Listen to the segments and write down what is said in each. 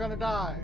gonna die.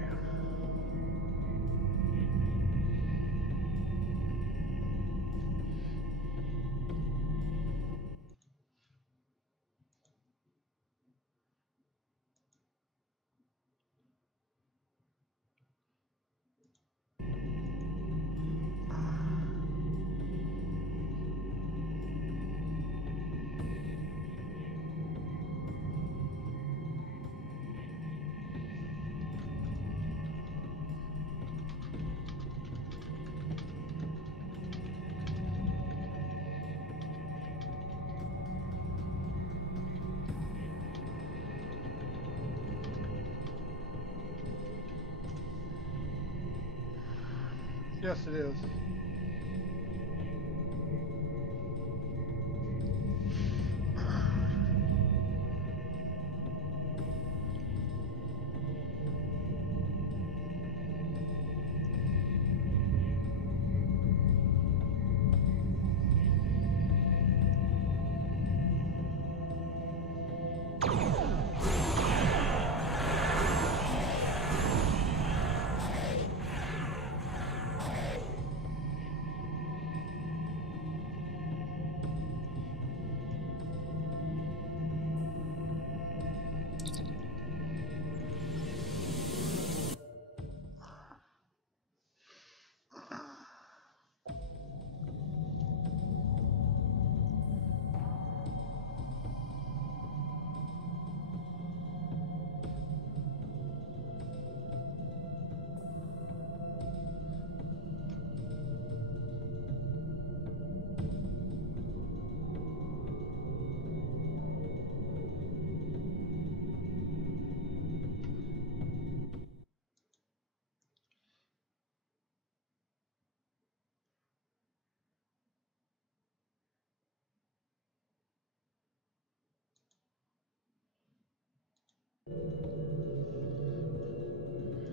Yes, it is.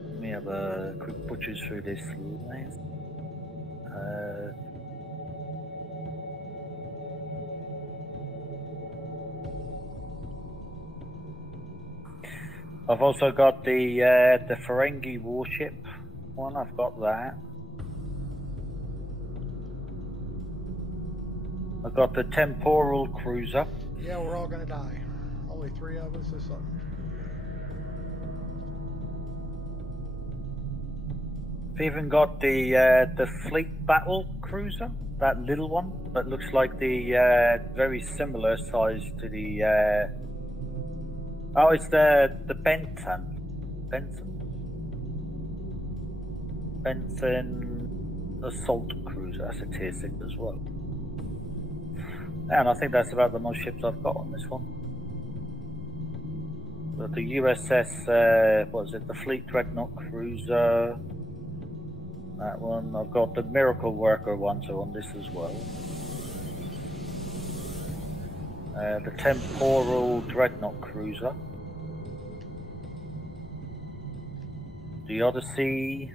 Let me have a quick butchers through this list. I've also got the Ferengi warship one. I've got that. I've got the temporal cruiser. Yeah, we're all gonna die. Only 3 of us or something. I've even got the fleet battle cruiser, that little one that looks like the very similar size to the. Oh, it's the Benton assault cruiser. That's a tier 6 as well. And I think that's about the most ships I've got on this one. But the USS, what is it? The Fleet Dreadnought cruiser. That one. I've got the Miracle Worker ones are on this as well. The Temporal Dreadnought cruiser. The Odyssey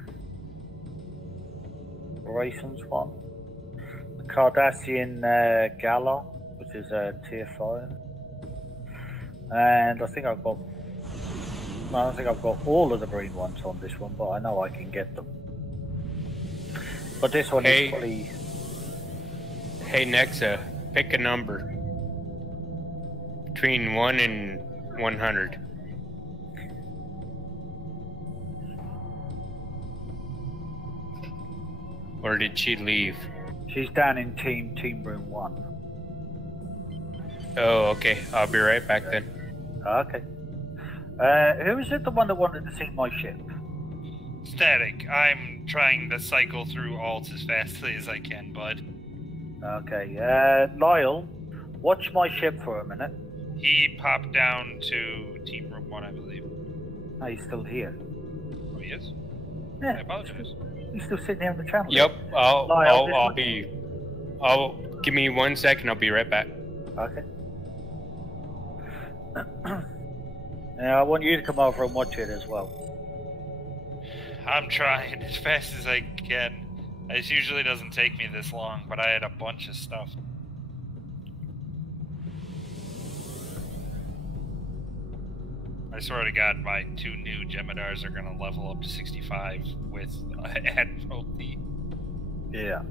Operations one. The Cardassian Gala, which is a tier 5. And I think I've got. No, I don't think I've got all of the green ones on this one, but I know I can get them. But this one is fully. Hey Nexa, pick a number between 1 and 100. Or did she leave? She's down in team room 1. Oh, okay. I'll be right back then. Okay. Who is it, the one that wanted to see my ship? Static. I'm trying to cycle through alt as fastly as I can, bud. Okay. Lyle, watch my ship for a minute. He popped down to team room 1, I believe. Oh, he's still here. Oh, he is? Yeah. I apologize. He's still sitting there on the channel. Yep. Lyle, I'll give me 1 second. I'll be right back. Okay. Now I want you to come over and watch it as well. I'm trying as fast as I can. This usually doesn't take me this long, but I had a bunch of stuff. I swear to God, my 2 new Gemidars are gonna level up to 65 with Admiralty. Yeah.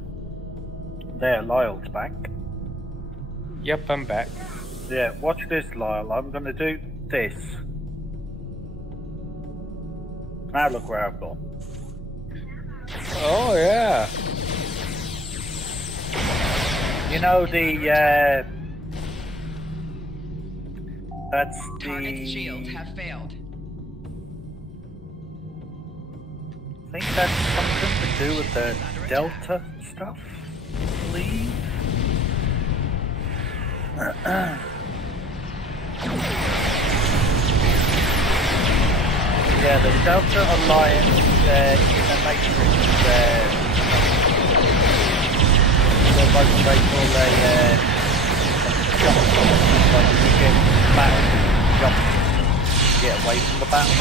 There, Lyle's back. Yep, I'm back. Yeah, watch this, Lyle. I'm gonna do this. Now look where I've gone. Oh yeah. You know the that's Target shields the. have failed. I think that's something to do with the Delta stuff, I believe. Yeah, the Delta Alliance in the Matrix, sort of like what they call a jump, like you get battle, jump, get away from the battle.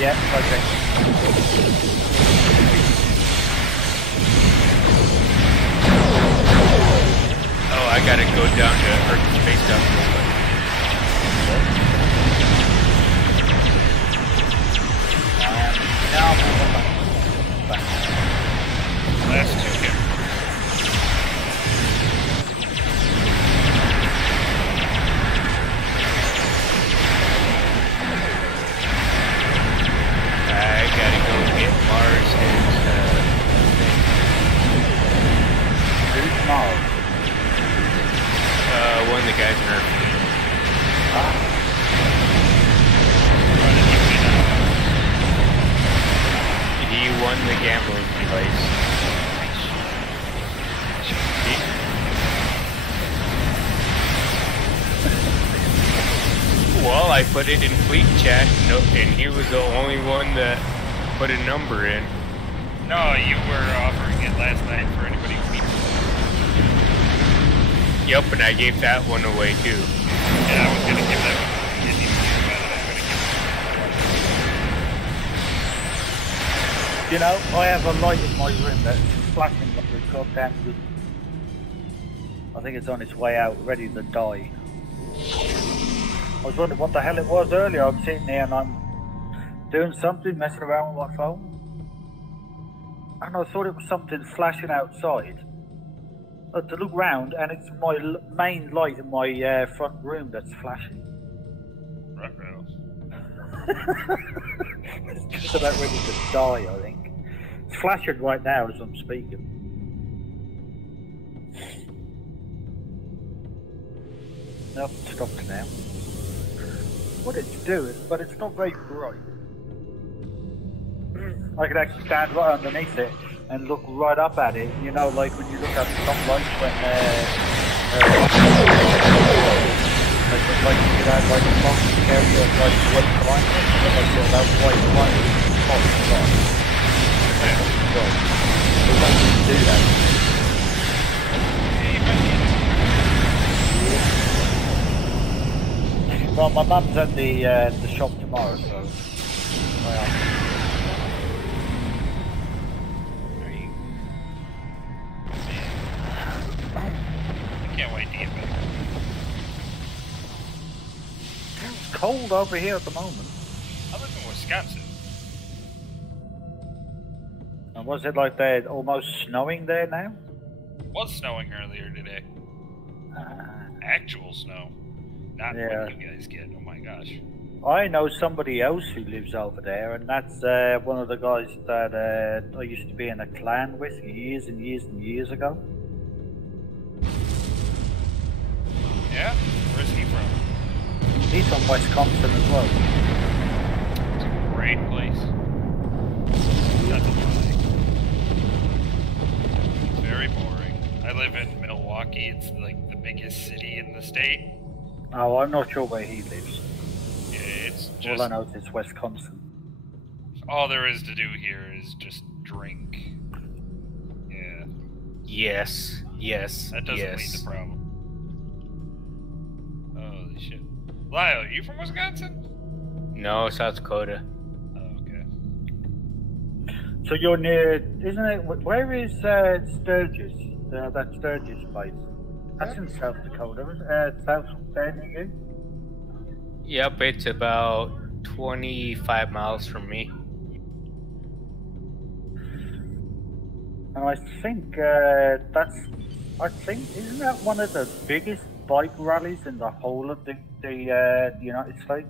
Yeah, okay. Oh, I gotta go down to Earth Space Dock. Now I'm back. Last 2 hit. I gotta go get Mars and Who's Mars? one of the guys in Earth. He won the gambling place. Well, I put it in fleet chat, and he was the only one that put a number in. No, you were offering it last night for anybody who beat. Yep, and I gave that one away too. Yeah, I was gonna give that one. I didn't even think about it. I'm gonna give it. You know, I have a light in my room that's flashing like a goddamn good. I think it's on its way out, ready to die. I was wondering what the hell it was earlier. I'm sitting there and I'm doing something, messing around with my phone. And I thought it was something flashing outside. To look round, and it's my main light in my front room that's flashing. Ruh-roh. It's just about ready to die, I think. It's flashing right now as I'm speaking. Nope, it stopped now. What it's doing, but it's not very bright. I could actually stand right underneath it and look right up at it. You know, like when you look at the top lights when like you could have like a box carrier like white line, like sort of that white line top line. So when you do that. Well, my mum's at the shop tomorrow, so well. I can't wait to get back. It's cold over here at the moment. I live in Wisconsin. And was it like they're almost snowing there now? It was snowing earlier today. Actual snow. Not Yeah. what you guys get. Oh my gosh. I know somebody else who lives over there, and that's one of the guys that I used to be in a clan with years and years and years ago. Yeah? Where's he from? He's from Wisconsin as well. It's a great place. That's a lie. It's very boring. I live in Milwaukee. It's like the biggest city in the state. Oh, I'm not sure where he lives. It's just All I know is it's Wisconsin. all there is to do here is just drink. Yeah. Yes, That doesn't mean the problem. Holy shit. Lyle, you from Wisconsin? No, South Dakota. Oh, okay. So you're near, isn't it? Where is Sturgis? That Sturgis place. That's in South Dakota. South near you. Yep, it's about 25 miles from me. And I think isn't that one of the biggest bike rallies in the whole of the United States?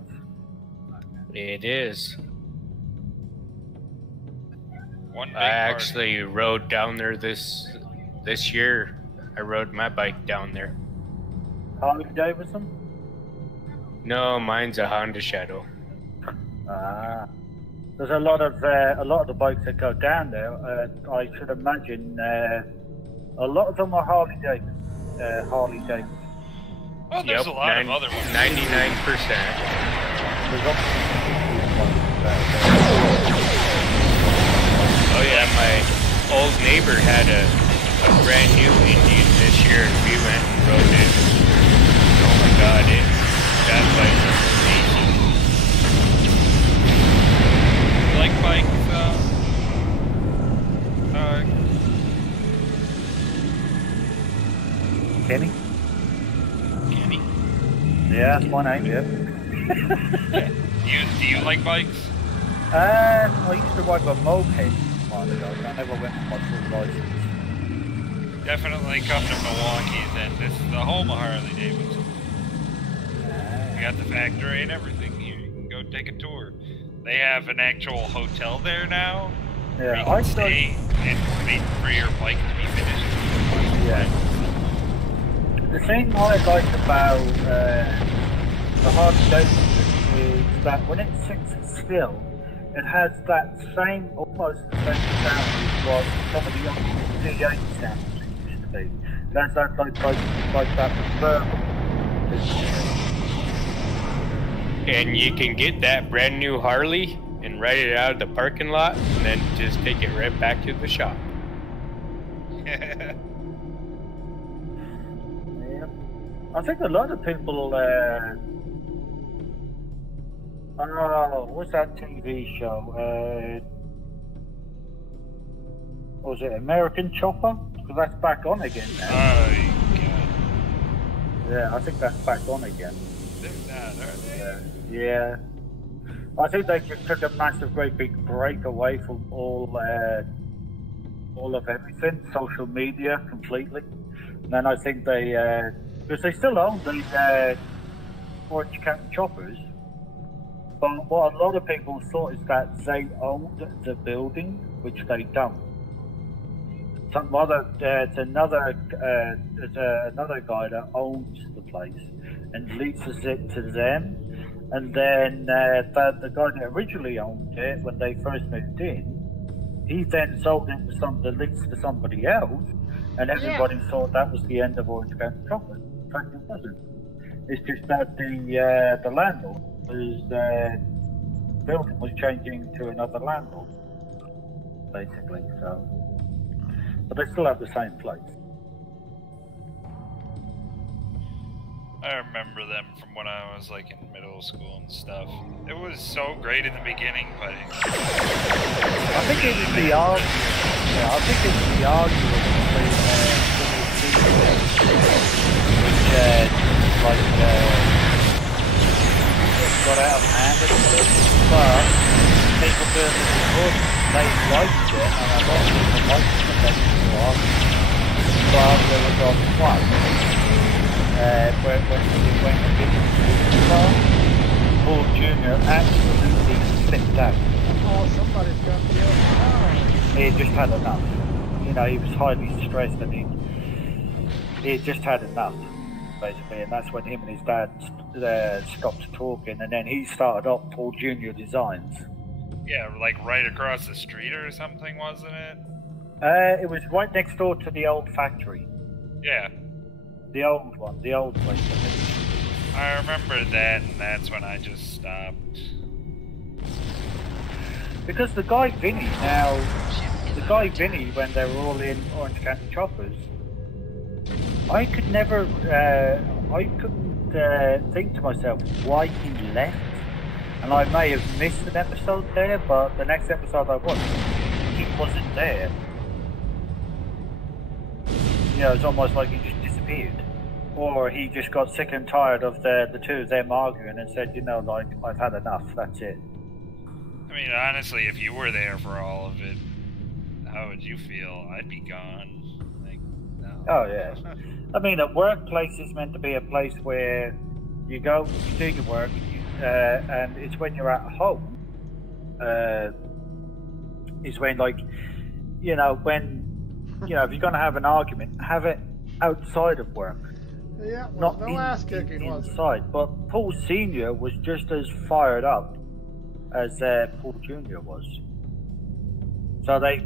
It is. One big I party. actually rode down there this year. I rode my bike down there. Harley Davidson? No, mine's a Honda Shadow. Ah. There's a lot of the bikes that go down there. I should imagine a lot of them are Harley Davidson. Well, there's a lot of other ones. 99%. Oh yeah, my old neighbor had a brand new Indian this year, and we went and rode it. Oh my god, that bike was amazing. You like bikes, Kenny? Kenny? Yeah, that's my name, yeah. Do you like bikes? I used to ride a moped a while ago, but I never went for my full license. Definitely come to Milwaukee, then this is the home of Harley Davidson. You got the factory and everything here. You can go take a tour. They have an actual hotel there now. Yeah, you can stay and wait for your bike to be finished. Yeah. The thing I like about the Harley Davidson is that when it sits still, it has that same, almost the same sound as what some of the young D8 sounds used to be. That's that like that verbal. And you can get that brand new Harley and ride it out of the parking lot, and then just take it right back to the shop. Yeah. I think a lot of people. What's that TV show? What was it American Chopper? Because that's back on again now. Oh, God. Yeah, I think that's back on again. They're not, are they? Yeah. I think they just took a massive, great big break away from all of everything, social media completely. And then I think they, because they still own the Orange County Choppers, but what a lot of people thought is that they owned the building, which they don't. Some other, there's another guy that owns the place and leases it to them. And then the guy that originally owned it, when they first moved in, he then sold it to lease to somebody else, and everybody thought that was the end of Orange County Choppers. In fact, it wasn't. It's just that the landlord was the building was changing to another landlord, basically. So, but they still have the same place. I remember them from when I was like in middle school and stuff. It was so great in the beginning, but I think it was the argument. Yeah, I think it was the argument between which got out of hand a little bit. But people doing it before, they liked it, and a lot of people liked the message argument. But there was one. When he went and did the car, Paul Jr. absolutely flipped out. Oh, somebody's got the other car. He just had enough. You know, he was highly stressed and he just had enough, basically. And that's when him and his dad stopped talking, and then he started up Paul Jr. Designs. yeah, like right across the street or something, wasn't it? It was right next door to the old factory. Yeah. The old one, the old place. I remember that, and that's when I just stopped. Because the guy Vinny, when they were all in Orange County Choppers, I couldn't think to myself why he left. And I may have missed an episode there, but the next episode I watched, he wasn't there. You it's almost like he just disappeared. Or he just got sick and tired of the two of them arguing and said, like, I've had enough, that's it. I mean, honestly, if you were there for all of it, how would you feel? I'd be gone. Like, no. Oh, yeah. I mean, a workplace is meant to be a place where you go, you do your work, and it's when you're at home, is when, like, when, if you're going to have an argument, have it outside of work. Yeah, well, Not no ass kicking, was it? inside. But Paul Sr. was just as fired up as Paul Jr. was. So they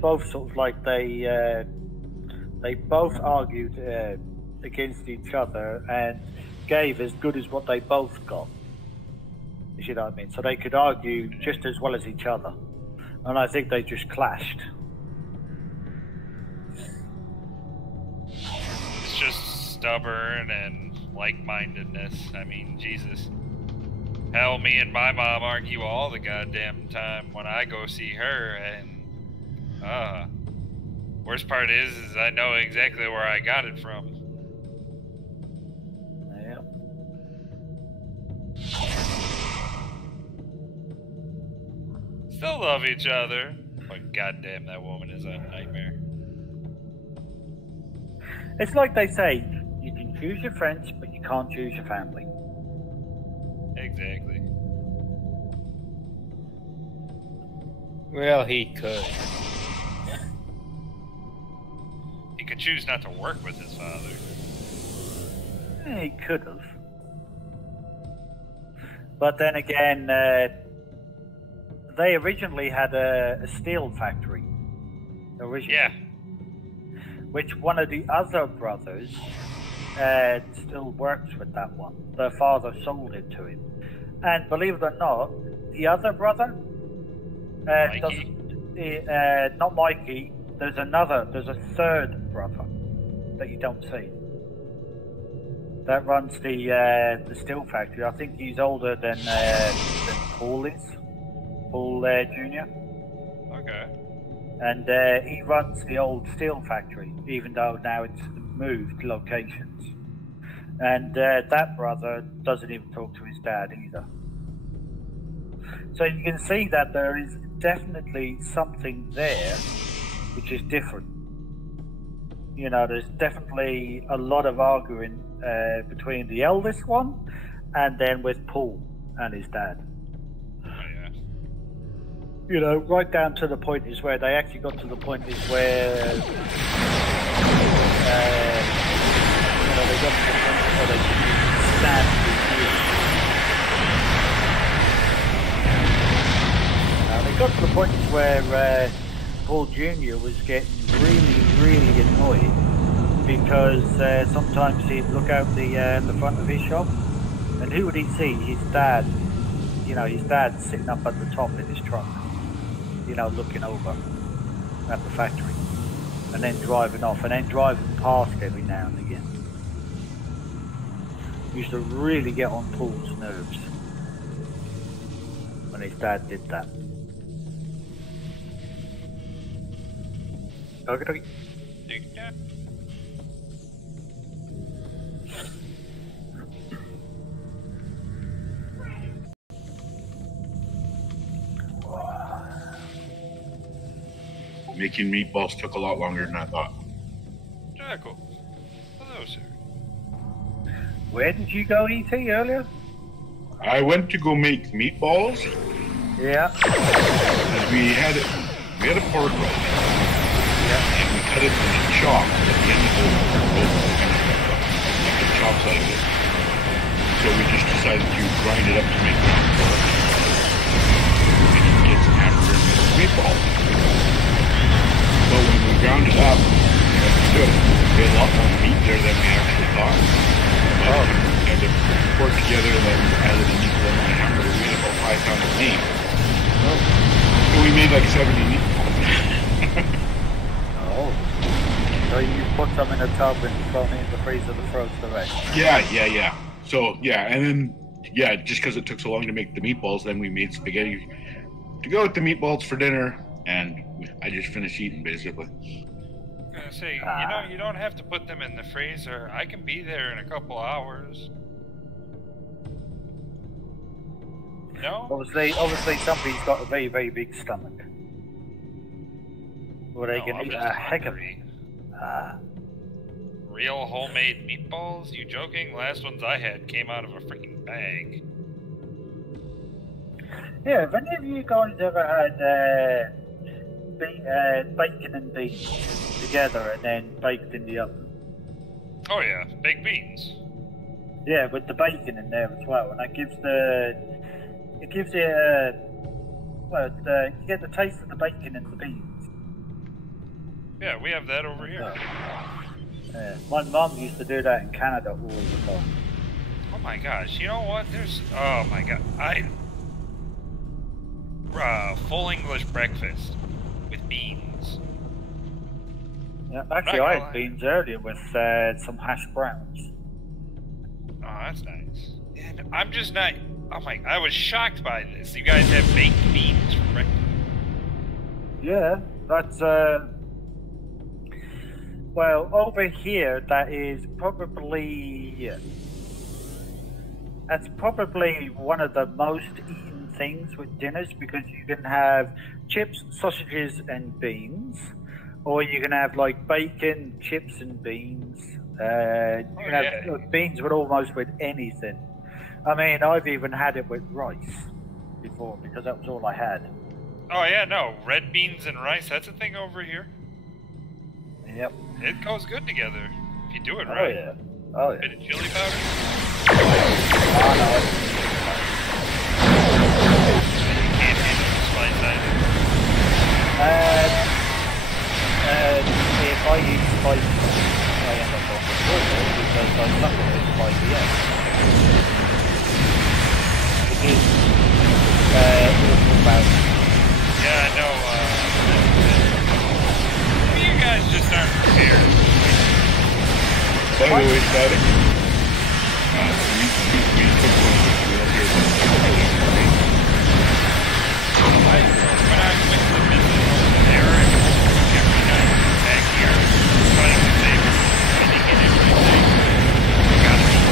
both sort of like they both argued against each other and gave as good as what they both got. You see what I mean? So they could argue just as well as each other, and I think they just clashed. It's just stubborn and like-mindedness. I mean, Jesus. Hell, me and my mom argue all the goddamn time when I go see her, and worst part is I know exactly where I got it from. Yeah. Still love each other, but goddamn, that woman is a nightmare. It's like they say, you can choose your friends, but you can't choose your family. Exactly. Well, he could. He could choose not to work with his father. He could have. But then again, they originally had a steel factory. Originally. Yeah. Which one of the other brothers still works with that one. Their father sold it to him. And believe it or not, the other brother, Mikey? not Mikey, there's a third brother that you don't see. That runs the steel factory. I think he's older than Paul is. Paul Jr. Okay. And he runs the old steel factory, even though now it's moved locations. And that brother doesn't even talk to his dad either. So you can see that there is definitely something there which is different. There's definitely a lot of arguing between the eldest one and then with Paul and his dad. Right down to the point is where they actually got to the point is where they got to the point where they could stand with you. They got to the point where Paul Jr. was getting really, really annoyed because sometimes he'd look out the front of his shop, and who would he see? His dad. His dad sitting up at the top in his truck. Looking over at the factory, and then driving off, and then driving past every now and again. Used to really get on Paul's nerves when his dad did that. Okay. Making meatballs took a lot longer than I thought. Jackal. Hello, sir. Where did you go, E.T., earlier? I went to go make meatballs. Yeah. We had a pork roast. Yeah. And we cut it into chops at the end of the roast, like the chops out of it. So we just decided to grind it up to make pork. And get some hamburger and meatballs. But when we ground it up, we had a lot more meat there than we actually thought. But we had to work together and then added an equal amount of hamburger. We had about 5 pounds of meat. So we made like 70 meatballs. Oh. So you put some in a tub and thrown it in the freezer to froze the rest? Yeah. So, and then, just because it took so long to make the meatballs, then we made spaghetti to go with the meatballs for dinner. And I just finished eating, basically. Okay. gonna say, you don't have to put them in the freezer. I can be there in a couple hours. No? Obviously somebody's got a very, very big stomach. Or they can I'm eat just a heck of hungry. Ah. Real homemade meatballs? You joking? Last ones I had came out of a freaking bag. Yeah, have any of you guys ever had bacon and beans together and then baked in the oven? Oh yeah, baked beans. Yeah, with the bacon in there as well, and that gives it you get the taste of the bacon and the beans. Yeah, we have that over here. Yeah, my mum used to do that in Canada all the time. Oh my gosh, you know what? Oh my god, full English breakfast with beans. Yeah, actually, I had beans earlier with some hash browns. Oh, that's nice. And I'm just not. Oh my! I was shocked by this. You guys have baked beans for breakfast. Yeah, that's well, over here, that's probably one of the most eaten things with dinners, because you can have chips, sausages, and beans, or you can have like bacon, chips, and beans. You can have beans with almost with anything. I mean, I've even had it with rice before, because that was all I had. Oh yeah, no, red beans and rice, that's a thing over here. Yep. It goes good together, if you do it Oh, right. yeah. Oh, yeah. Bit of chili powder. Oh, no. You can't handle the spice either. If I eat spicy, I end up on the toilet because I suck at it spicy, yeah. Because, awful about Yeah, I know, maybe you guys just aren't prepared. By the way, Static, we took one meal here. When I went to visit over there and every night back here, trying to save everything and everything, I gotta be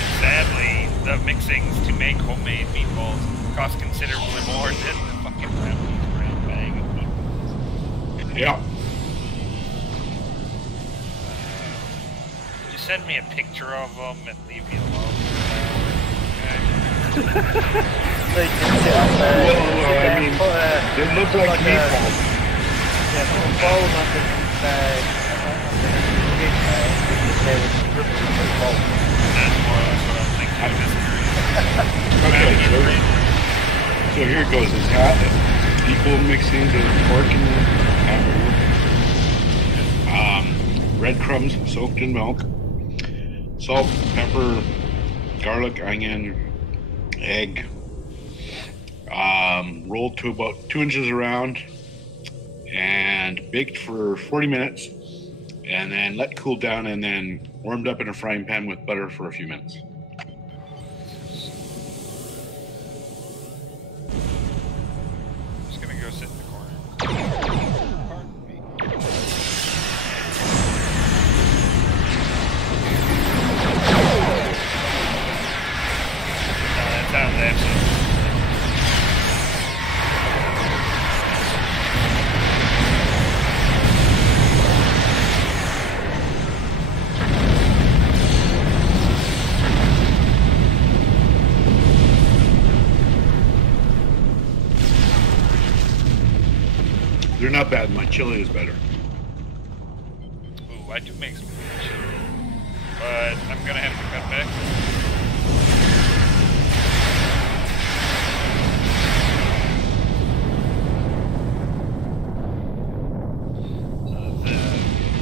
and sadly, the mixings to make homemade meatballs cost considerably more than the fucking brown bag of meatballs. Yeah. Just send me a picture of them and leave me alone. So you can sit up there. Well, I mean, they look like meatballs. Yeah, put a bowl underneath there. That's what I'm thinking. Okay, so here goes. It's got equal mixings of pork and hamburger. Breadcrumbs soaked in milk. Salt, pepper, garlic, onion, egg. Rolled to about 2 inches around and baked for 40 minutes, and then let cool down, and then warmed up in a frying pan with butter for a few minutes. I'm just gonna go sit in the corner. Pardon me. That sounds absolutely. They're not bad. My chili is better. Ooh, I do make some good chili. But I'm gonna have to cut back.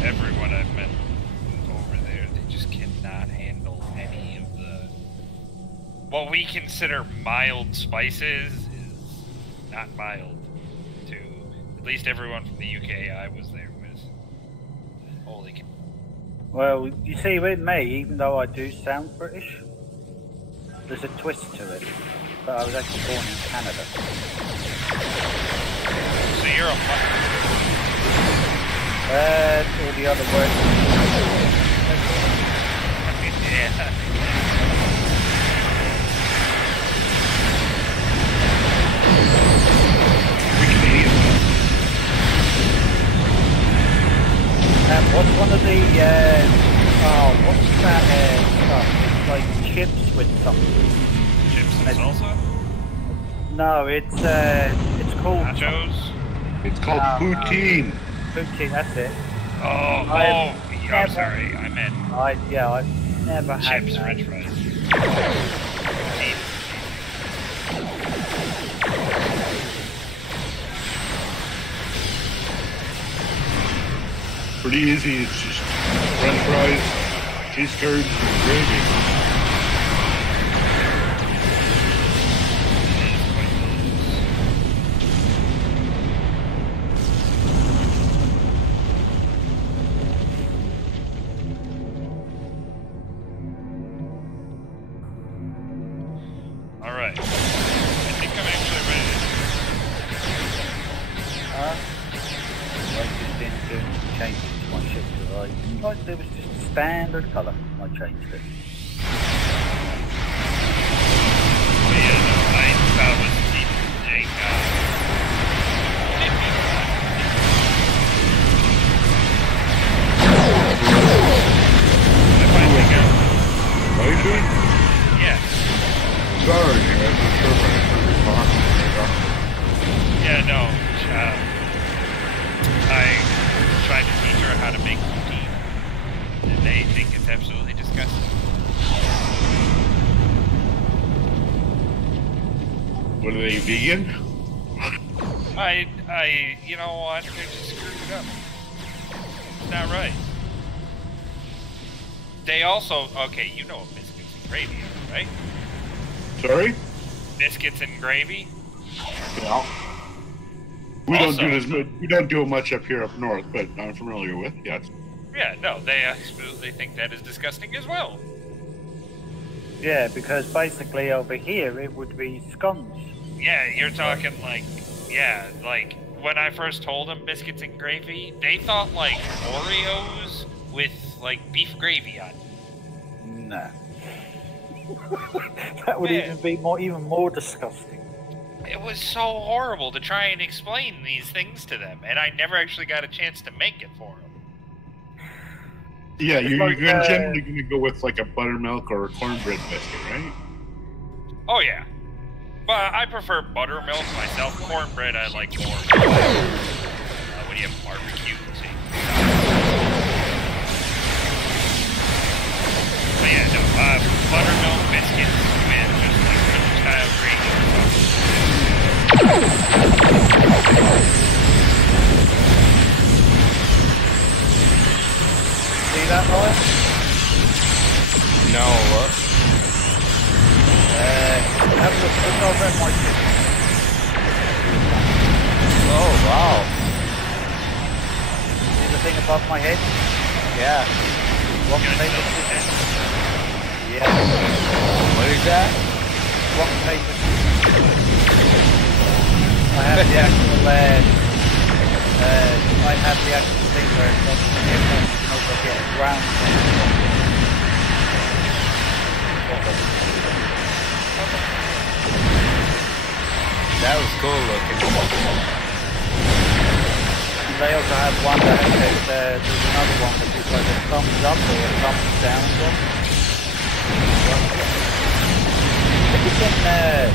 Everyone I've met over there, they just cannot handle any of the what we consider mild spices is not mild to at least everyone from the UK I was there with. Holy cow. Well, you see, with me, even though I do sound British, there's a twist to it. but I was actually born in Canada. So you're a All the other words. yeah. What's one of the, what's that stuff? It's like chips with something. Chips and salsa? No, it's called... Nachos? It's called poutine. Poutine, that's it. I'm sorry, I meant I've never had chips, that. french fries. Poutine. Pretty easy. It's just french fries, cheese curds, and gravy. Alright. I think I'm actually ready I just didn't change it to my ship. Like there was just a standard colour. I changed it. Oh yeah, no, I thought it was Team Jake. I finally got it. Maybe? Yeah. Sorry, guys. I'm sure I heard you talking. Yeah, no. I tried to teach her how to make poutine, and they think it's absolutely disgusting. What are they, vegan? You know what? They just screwed it up. It's not right. They also, okay, you know what biscuits and gravy are, right? Sorry? Biscuits and gravy? Yeah. We don't do it much up here up north, but I'm familiar with, yes. Yeah, no, they absolutely think that is disgusting as well. Yeah, because basically over here it would be scones. Yeah, you're talking like when I first told them biscuits and gravy, they thought like Oreos with like beef gravy on it. Nah. That would even be even more disgusting. It was so horrible to try and explain these things to them, and I never actually got a chance to make it for them. Yeah, you're like, generally going to go with like a buttermilk or a cornbread biscuit, right? Oh yeah, but I prefer buttermilk myself. Cornbread I like more. When you have barbecue, see. But yeah, no, buttermilk biscuits with just like French style gravy. See that, Noah? No, what? Have a look over at my ship. Oh, wow. See the thing above my head? Yeah. What paper? Yeah. What is that? What paper? I have the actual, I have the actual thing where it doesn't get ground. That was cool looking. They also have one that says, there's another one that is like a thumbs up or a thumbs down one. If you can,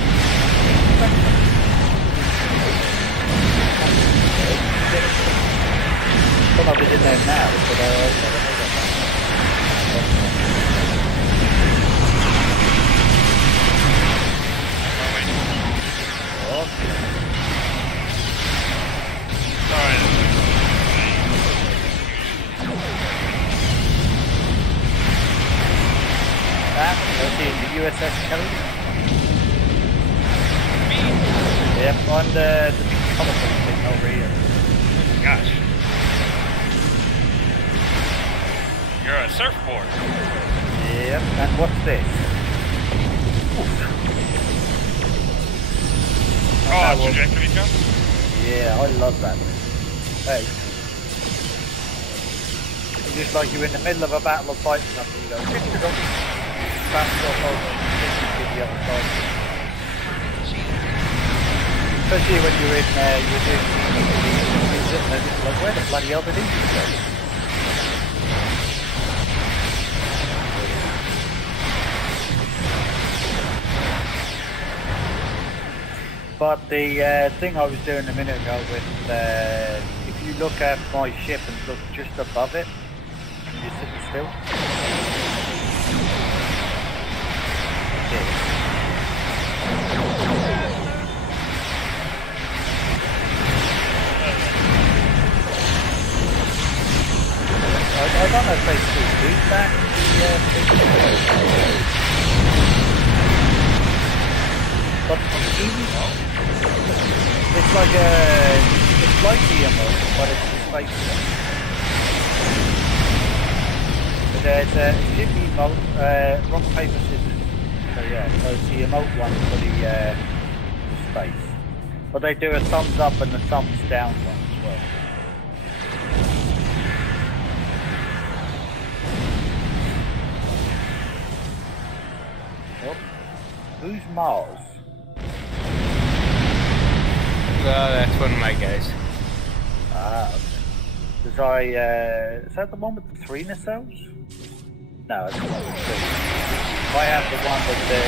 some of it in there now, but I don't know the USS Kelly. Yep, on the big colorful thing over here. Gosh. You're a surfboard. Yep, and what's this? Oof. Oh, trajectory jump? Yeah, I love that. Hey. It's just like you're in the middle of a battle of fighting something, you go, pick it up, bounce off over, to the other side. Especially when you're in there, you're sitting there just like, where the bloody hell did he go? But the thing I was doing a minute ago with, if you look at my ship and look just above it, you're sitting still. Yeah. I don't know if they still do that. But it's like the emote, but it's a space one. But there's a ship emote, rock, paper, scissors. So yeah, so it's the emote one for the space. But they do a thumbs up and a thumbs down one as well. Who's Mars? That's one of my guys. Ah, okay. Because is that the one with the 3 nacelles? No, it's not the 3. I have the one with the,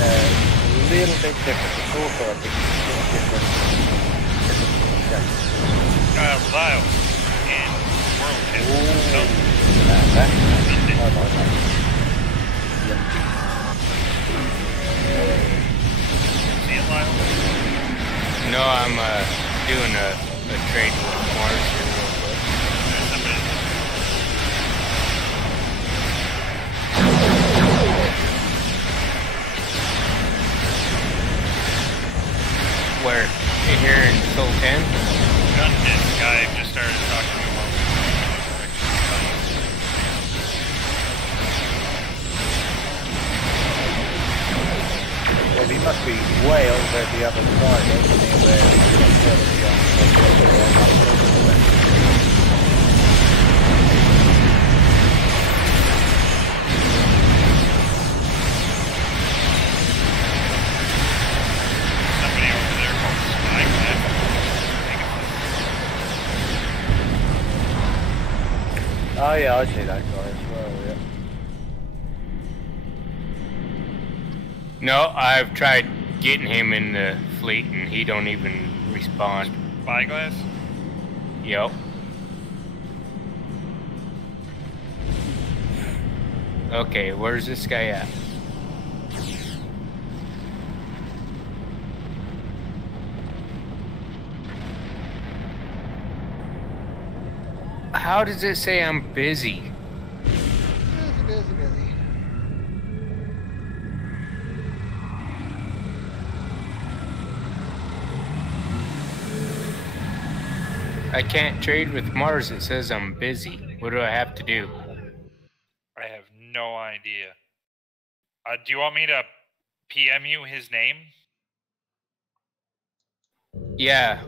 a little bit different. It's also a bit different shape. Lyle and World has I like that. See it, Lyle? No, I'm doing a trade with Mars here real quick. There's somebody. Where? Here in Soul 10? Gunpit guy just started talking about. Well, he must be way over at the other side, isn't he, where he gets Somebody over there called Spyglass. Oh yeah, I see that guy as well, yeah. No, I've tried getting him in the fleet and he don't even respond. Spyglass? Yep. Okay, where's this guy at? How does it say I'm busy? Busy. I can't trade with Mars. It says I'm busy. What do I have to do? I have no idea. Do you want me to PM you his name? Yeah.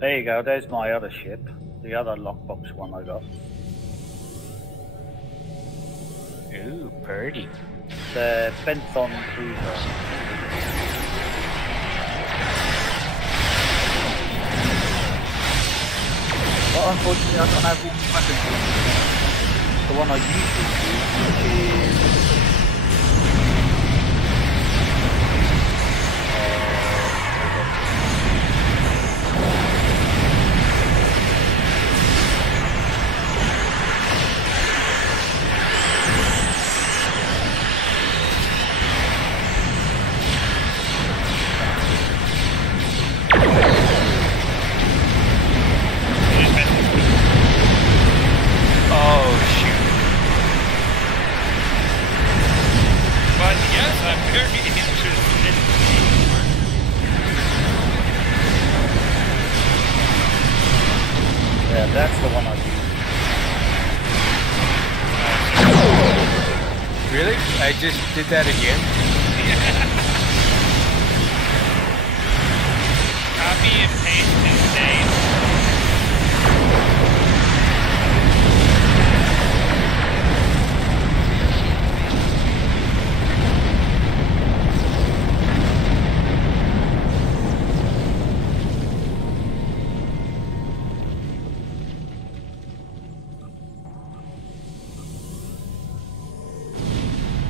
There you go, there's my other ship. The other lockbox one I got. Ooh, pretty. The Benthon Cruiser. Well, unfortunately, I don't have all the weapons. The one I usually use, which is that's the one I use. Really? I just did that again? copy and paste his name?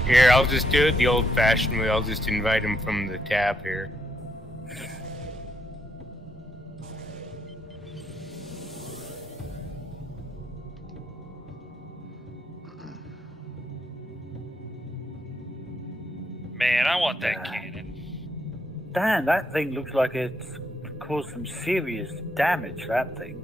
Here, I'll just do it the old-fashioned way. I'll just invite him from the tab here. Man, I want that cannon. Damn, that thing looks like it's caused some serious damage, that thing.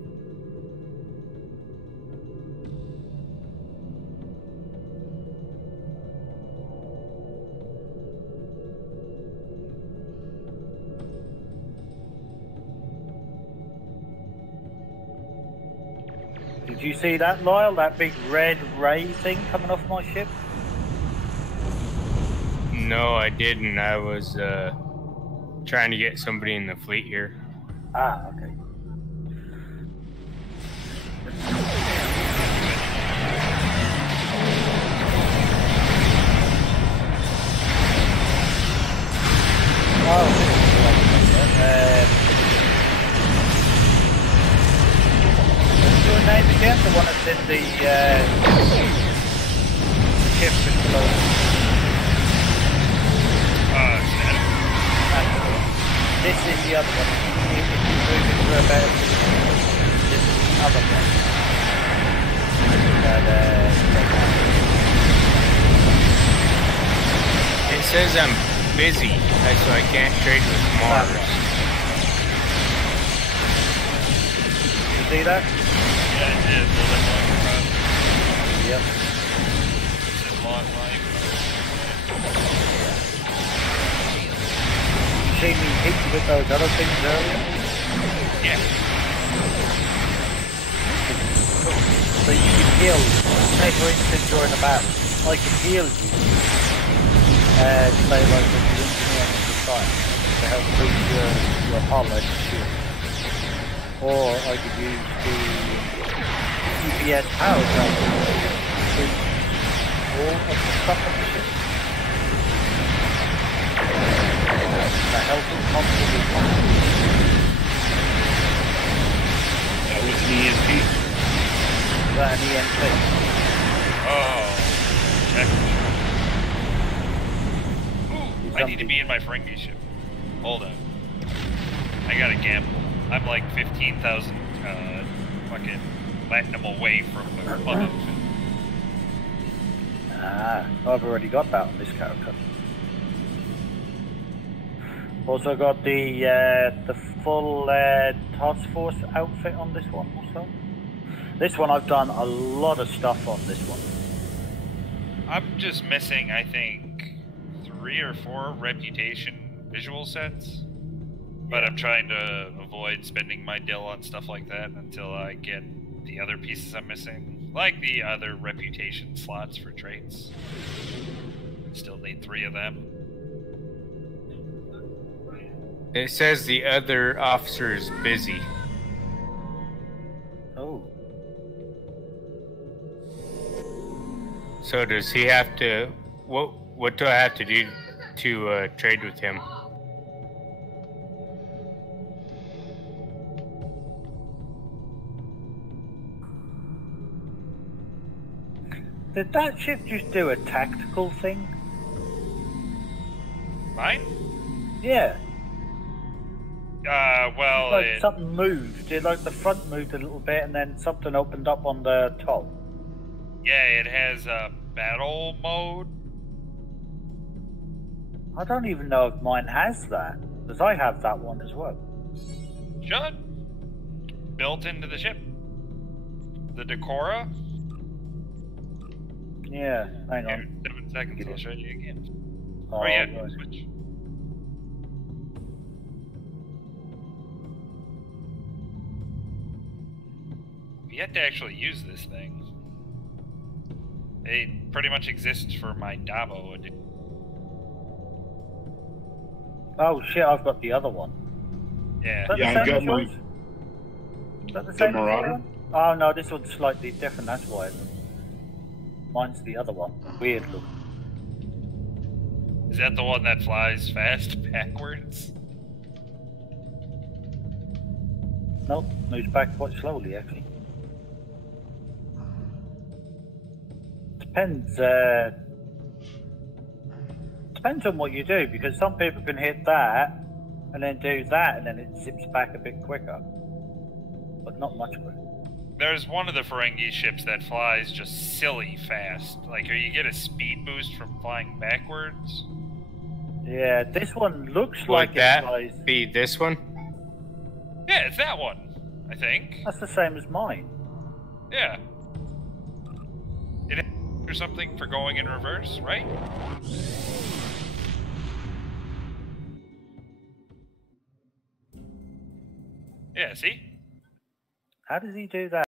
Did you see that, Lyle? That big red ray thing coming off my ship? No, I didn't. I was trying to get somebody in the fleet here. Ah, okay. What's your name again? The one that's in the ship just below. This is the other one. If you move into a better position, this is the other one. It says I'm busy, so I can't trade with Mars. You see that? Yeah, it is. A little bit long across. Yep. It's a long life. See me hit you with those other things earlier? Yeah. So you can heal, say for instance you're in a battle, I can heal you, say like with the engineer at the time, to help boost your hull and shield. Or I could use the CPS power cell to boost all of the stuff on the ship. That helps it constantly. That was an EMP. Is that an EMP? Oh. Check. Ooh, I need to be in my Ferengi ship. Hold on. I gotta gamble. I'm like 15,000 fucking platinum away from the club outfit. Ah, I've already got that on this character. Also got the full task force outfit on this one also. This one I've done a lot of stuff on this one. I'm just missing, I think, 3 or 4 reputation visual sets. But I'm trying to avoid spending my dill on stuff like that until I get the other pieces I'm missing. Like the other reputation slots for traits. Still need 3 of them. It says the other officer is busy. Oh. So does he have to? What do I have to do to trade with him? Did that ship just do a tactical thing? Mine? Yeah. Well, Like something moved. Like the front moved a little bit and then something opened up on the top. yeah, it has a battle mode. I don't even know if mine has that. Because I have that one as well. Should. Built into the ship. The Decora. Yeah, hang Here, on. 7 seconds, I'll show you again. Oh, yeah, right. switch. We had to actually use this thing. It pretty much exists for my Dabo edition. Oh shit, I've got the other one. Yeah. Is that Yeah, the I same got as my yours? Is that the same as Marauder. your one? Oh no, this one's slightly different, that's why. Mine's the other one. Weird look. Is that the one that flies fast backwards? Nope, moves back quite slowly actually. Depends on what you do, because some people can hit that and then do that and then it zips back a bit quicker. But not much quicker. There's one of the Ferengi ships that flies just silly fast. Like, you get a speed boost from flying backwards. Yeah, this one looks Would like it that flies. be this one? Yeah, it's that one, I think. That's the same as mine. Yeah. It or something for going in reverse, right? Yeah, see? How does he do that?